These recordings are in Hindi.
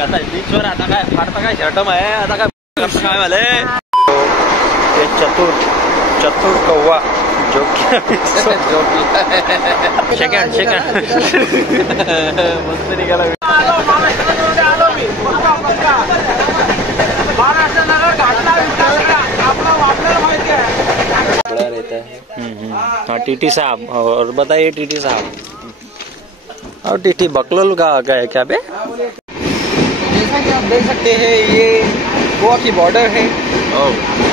आता बीचवर आता काय फाडता काय शर्टम आहे आता काय झाले ते चतुर कौवा जो सेकंड मस्त निघाला रहता है। हाँ टीटी साहब और बताइए टीटी साहब और टीटी बकलोल का गए क्या बे? जैसा कि आप देख सकते हैं ये गोवा की बॉर्डर है।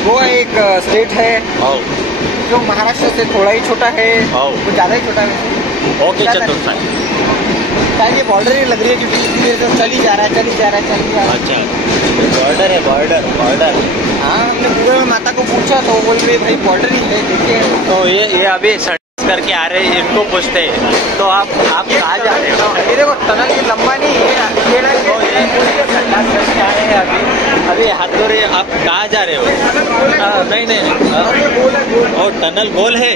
गोवा एक स्टेट है जो महाराष्ट्र से थोड़ा ही छोटा है, वो ज़्यादा ही छोटा है। ओके चतुर साहब ये बॉर्डर ही लग रही है क्योंकि चली जा रहा है। अच्छा बॉर्डर है बॉर्डर। हाँ हमने गूगल माता को पूछा तो बोल रहे भाई बॉर्डर ही है देखिए। तो ये अभी सर्च करके आ रहे हैं, इनको पूछते हैं तो आप कहाँ जा रहे हो? ये देखो टनल ये लंबा नहीं है, करके आए हैं अभी हाथ धो रहे। आप कहाँ जा रहे हो? नहीं और टनल गोल है।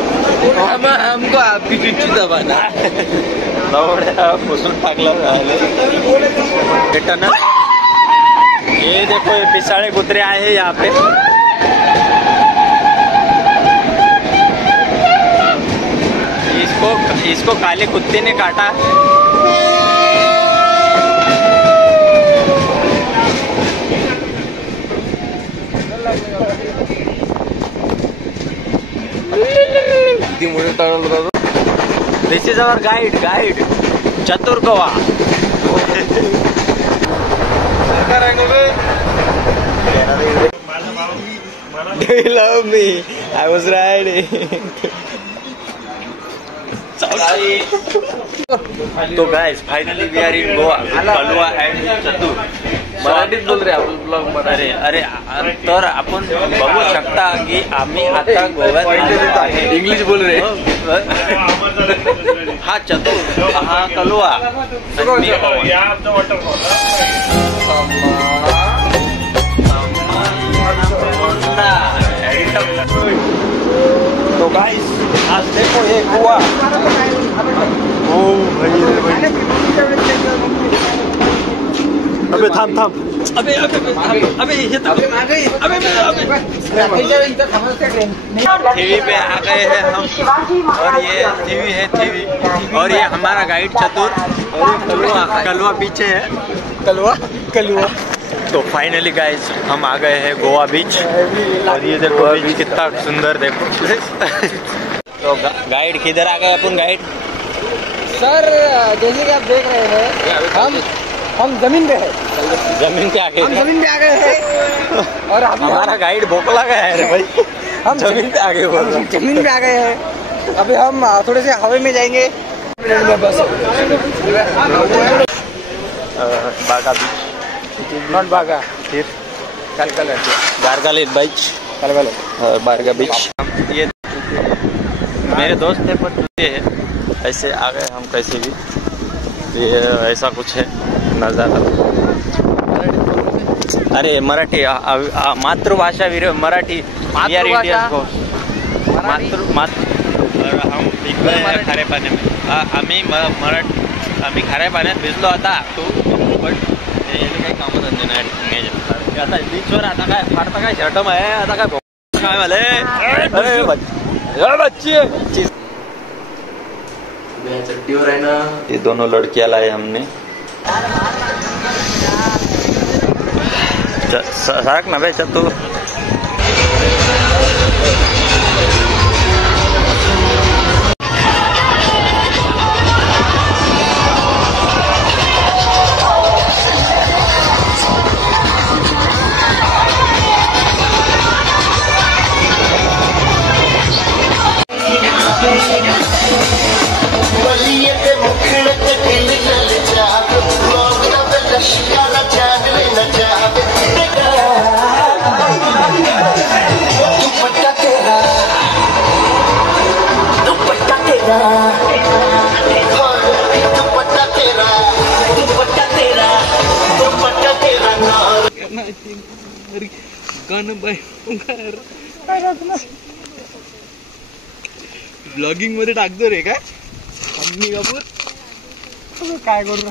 हमको आपकी चिट्ठी दबाना टनल। ये देखो ये पिसाड़े कुतरे आए हैं यहाँ पे। इसको काले कुत्ते ने काटा। दिस इज अवर गाइड चतुर कौवा। Do you love me? I was riding. तो guys finally we are in Goa, Kalwa and Chatur. मराठीत बोल रे आपण ब्लॉग मध्ये। अरे तर आपण बघू शकता की आम्ही आता गोव्यात आहे। इंग्लिश बोल रे। हा चतुर, हा कलवा। तो गाइस आज देखो ये गोवा। ओ भाई अबे थाम अबे टीवी पे आ गए हैं हम और ये टीवी है और ये हमारा गाइड चतुर और कलवा पीछे है। कलवा तो फाइनली गाइस हम आ गए हैं गोवा बीच और ये देखो बीच कितना सुंदर देखो। तो गाइड किधर आ गए अपन गाइड? सर जैसे कि आप देख रहे हैं हम जमीन पे है। जमीन पे आ गए हैं और हमारा गाइड बोकला गया है भाई। हम जमीन पे आ गए हैं। अभी हम थोड़े से हवा में जाएंगे। बागा बीच नॉट बागा फिर गारगालेट बीच बारगा बीच। ये मेरे दोस्त है पर है ऐसे आ गए हम कैसे भी। ये ऐसा कुछ है नज़ारा। अरे मराठी मातृभाषा मराठी हम भिजलोय खाऱ्या पाण्यात। आम्ही खाऱ्या पाण्यात भिजलो आता तू पण काही कामं धंदे नाही। आता बीचवर आता काय फाडता काय शर्टम आहे आता काय झाले? अरे बच्ची चट्टीवर है ना। ये दोनों लड़कियां लाए हमने। सरक ना भाई चतुर। ब्लॉगिंग मध्ये टाकतो रे काय? काय करू